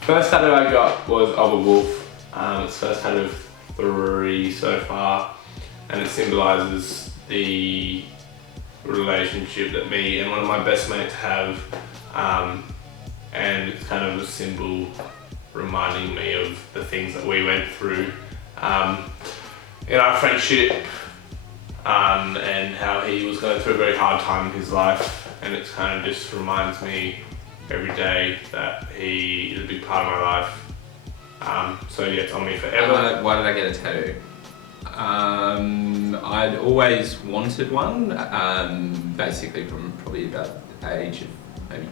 First tattoo I got was of a wolf. It's the first tattoo of 3 so far, and it symbolises the relationship that me and one of my best mates have, and it's kind of a symbol reminding me of the things that we went through in our friendship, and how he was going through a very hard time in his life, and it kind of just reminds me every day that he is a big part of my life. So yeah, it's on me forever. Why did I get a tattoo? I'd always wanted one, basically from probably about the age of maybe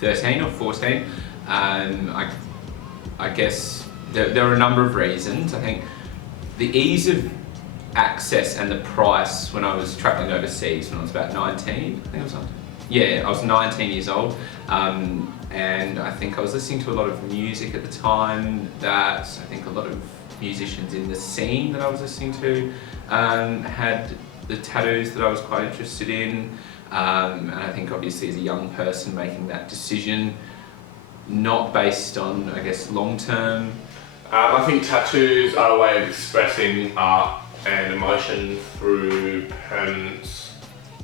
13 or 14. I guess there are a number of reasons. I think the ease of access and the price when I was travelling overseas when I was about 19, I think I was 19. Yeah, I was 19 years old, and I think I was listening to a lot of music at the time that I think a lot of musicians in the scene that I was listening to had the tattoos that I was quite interested in, and I think obviously as a young person making that decision, not based on, I guess, long-term. I think tattoos are a way of expressing art and emotion through permanence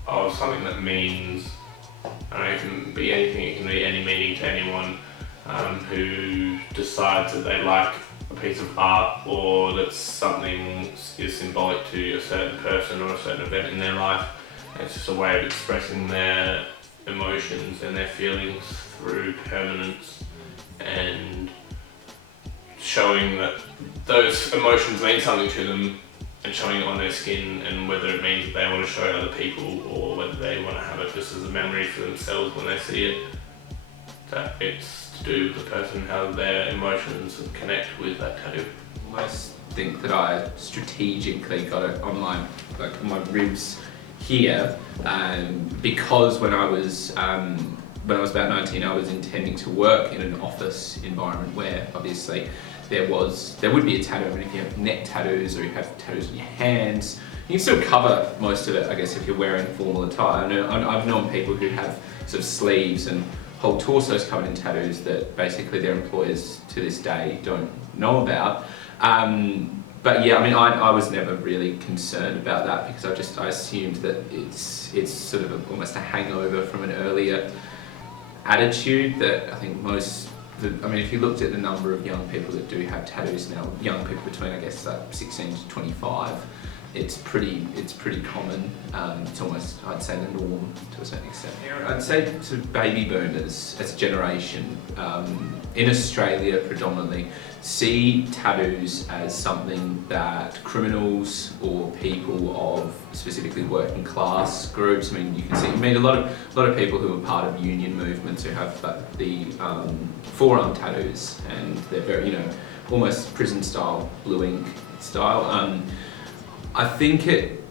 of something that means, I don't know, it can be anything, it can be any meaning to anyone who decides that they like a piece of art, or that something is symbolic to a certain person or a certain event in their life. It's just a way of expressing their emotions and their feelings through permanence, and showing that those emotions mean something to them, and showing it on their skin, and whether it means that they want to show it to other people or whether they want to have it just as a memory for themselves when they see it. That it's to do with the person, how their emotions connect with that tattoo. I almost think that I strategically got it on my ribs here, because when I was about 19, I was intending to work in an office environment where obviously there would be a tattoo. I mean, if you have neck tattoos or you have tattoos on your hands, you can still cover most of it, I guess, if you're wearing formal attire. I've known people who have sort of sleeves and whole torsos covered in tattoos that basically their employers to this day don't know about. But yeah, I mean, I was never really concerned about that because I assumed that it's sort of almost a hangover from an earlier attitude that I think if you looked at the number of young people that do have tattoos now, young people between, I guess, like 16 to 25, it's pretty common. It's almost, I'd say, the norm to a certain extent. I'd say to baby boomers as a generation, in Australia predominantly, see tattoos as something that criminals or people of specifically working class groups, I mean, you can see, a lot of people who are part of union movements who have the forearm tattoos, and they're very, almost prison style, blue ink style. I think it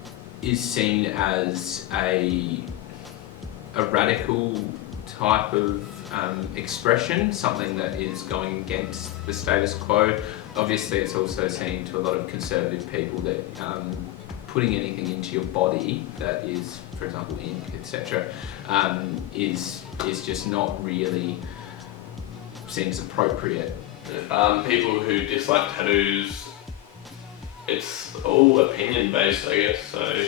is seen as a radical type of expression, something that is going against the status quo. Obviously, it's also seen to a lot of conservative people that putting anything into your body that is, for example, ink, etc., is just not really seen as appropriate. People who dislike tattoos, it's all opinion based, I guess. So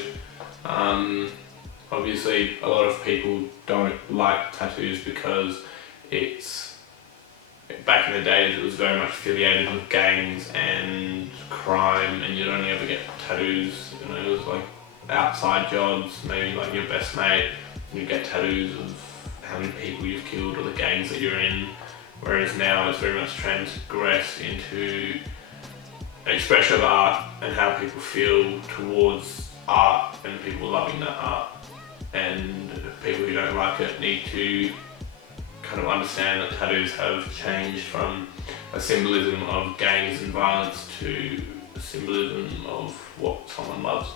obviously a lot of people don't like tattoos because it's, back in the days it was very much affiliated with gangs and crime, and you'd only ever get tattoos, it was like outside jobs, maybe like your best mate, and you get tattoos of how many people you've killed or the gangs that you're in, whereas now it's very much transgressed into an expression of art and how people feel towards art and people loving that art, and people who don't like it need to kind of understand that tattoos have changed from a symbolism of gangs and violence to a symbolism of what someone loves.